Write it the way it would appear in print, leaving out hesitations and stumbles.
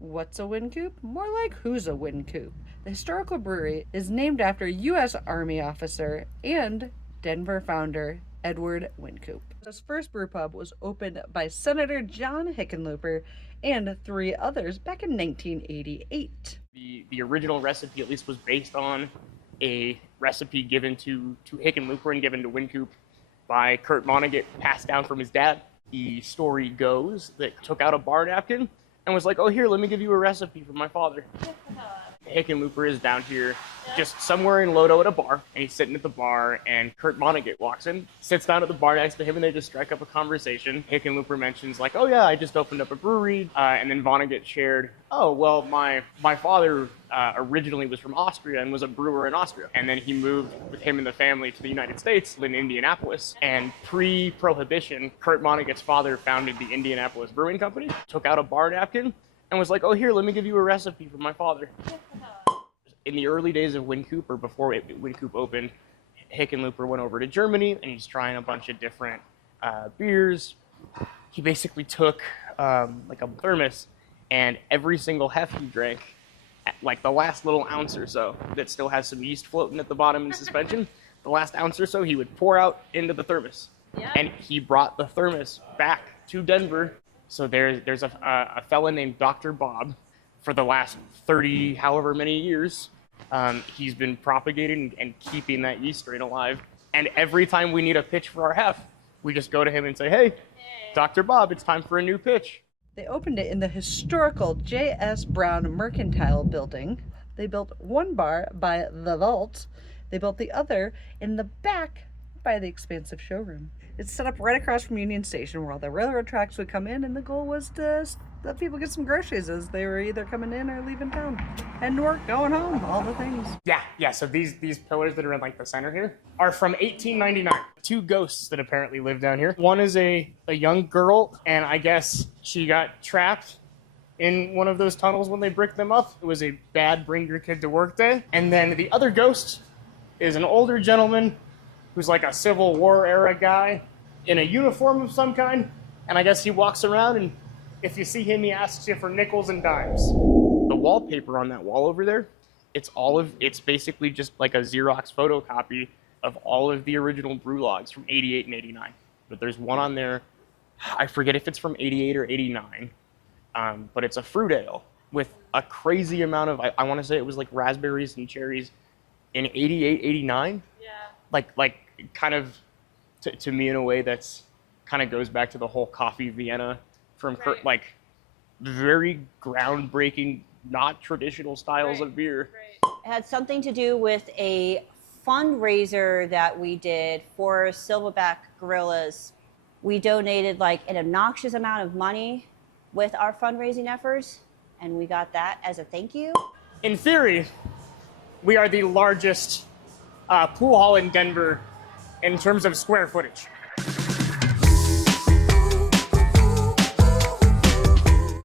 What's a Wynkoop? More like who's a Wynkoop? The historical brewery is named after U.S. Army officer and Denver founder Edward Wynkoop. This first brew pub was opened by Senator John Hickenlooper and three others back in 1988. The original recipe at least was based on a recipe given to Hickenlooper and given to Wynkoop by Kurt Vonnegut, passed down from his dad. The story goes that took out a bar napkin and was like, oh, here, let me give you a recipe from my father. Hickenlooper is down here just somewhere in Lodo at a bar, and he's sitting at the bar, and Kurt Vonnegut walks in, sits down at the bar next to him, and they just strike up a conversation. Hickenlooper mentions, like, oh yeah, I just opened up a brewery, and then Vonnegut shared, oh, well, my father originally was from Austria and was a brewer in Austria, and then he moved with him and the family to the United States in Indianapolis, and pre-Prohibition, Kurt Vonnegut's father founded the Indianapolis Brewing Company, took out a bar napkin, and was like, oh, here, let me give you a recipe from my father. In the early days of Wynkoop, or before Wynkoop opened, Hickenlooper went over to Germany, and he's trying a bunch of different beers. He basically took like a thermos, and every single hef he drank, like the last little ounce or so that still has some yeast floating at the bottom in suspension, the last ounce or so he would pour out into the thermos. Yep. And he brought the thermos back to Denver. So there's a fella named Dr. Bob. For the last 30 however many years, he's been propagating and keeping that yeast strain alive. And every time we need a pitch for our hef, we just go to him and say, hey, Dr. Bob, it's time for a new pitch. They opened it in the historical J.S. Brown Mercantile Building. They built one bar by The Vault. They built the other in the back by the expansive showroom. It's set up right across from Union Station where all the railroad tracks would come in, and the goal was to let people get some groceries as they were either coming in or leaving town. Heading to work, going home, all the things. Yeah, so these pillars that are in like the center here are from 1899. Two ghosts that apparently live down here. One is a young girl, and I guess she got trapped in one of those tunnels when they bricked them up. It was a bad bring your kid to work day. And then the other ghost is an older gentleman who's like a Civil War era guy in a uniform of some kind. And I guess he walks around, and if you see him, he asks you for nickels and dimes. The wallpaper on that wall over there, it's basically just like a Xerox photocopy of all of the original brew logs from 88 and 89. But there's one on there, I forget if it's from 88 or 89, but it's a fruit ale with a crazy amount of, I want to say it was like raspberries and cherries in 88, 89. Yeah. Like kind of, to me in a way that's kind of goes back to the whole coffee Vienna from right. Like very groundbreaking, not traditional styles of beer. Right. It had something to do with a fundraiser that we did for Silverback Gorillas. We donated like an obnoxious amount of money with our fundraising efforts, and we got that as a thank you. In theory, we are the largest pool hall in Denver in terms of square footage.